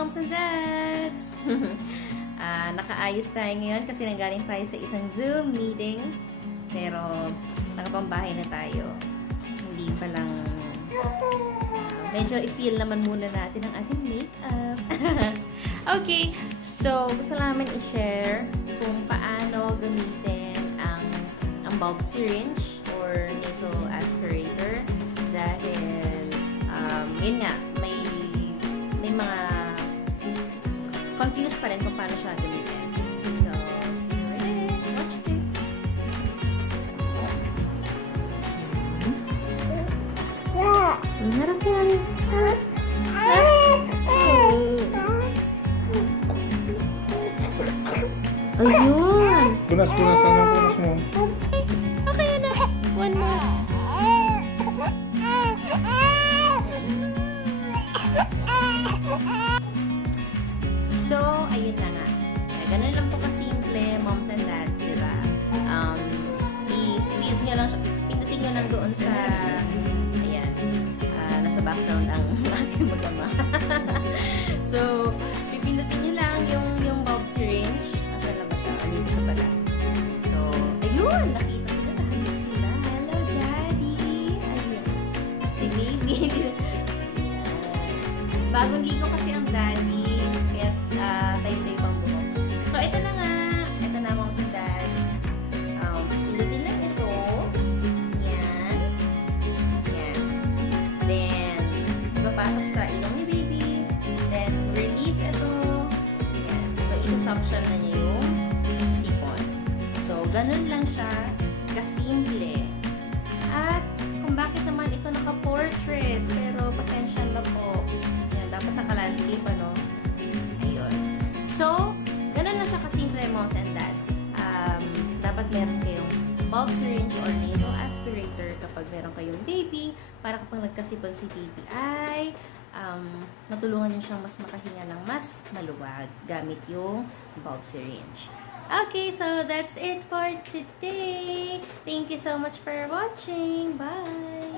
moms and dads! Nakaayos tayo ngayon kasi nanggaling tayo sa isang Zoom meeting. Pero, nakapambahay na tayo. Hindi pa lang... medyo i-feel naman muna natin ang ating makeup. Okay, so gusto namin i-share kung paano gamitin ang bulb syringe or nasal aspirator dahil yun nga, may mga confused pa rin kung paano siya gamitin. So, let's watch this. Harap yan. Harap. Ayun! Punas mo. Okay na. One more. So, ayun na nga. Ganun lang po kasimple, moms and dads, diba? I-squeeze nyo lang siya. Pindutin nyo lang doon sa ayan. Nasa background ang ating magama. So, pipindutin nyo lang yung bulb syringe. Asan na ba siya? Dito siya pala. So, ayun! Nakita sila. Nahanap sila. Hello, Daddy! Ayun. Si baby. Bagong ligo kasi ang daddy. Kaya tayo-tayo pang buhok. So, ito na nga. Ito na, moms and dads. Pindutin lang ito. Yan. Yan. Then, ipapasok sa ilong ni baby. Then, release ito. Yan. So, isusuction na niya yung sipon. So, ganun lang siya kasimple. At, kung bakit naman ito naka-portrait, pero pasensya na po. Yan, dapat naka-landscape, ano? Ayun. So, ganun lang siya kasimple, moms and dads. Dapat meron kayong bulb syringe or nasal aspirator kapag meron kayong baby, para kapag nagkasipon si baby ay matulungan nyo siyang mas makahinga ng mas maluwag gamit yung bulb syringe. Okay, so that's it for today. Thank you so much for watching. Bye!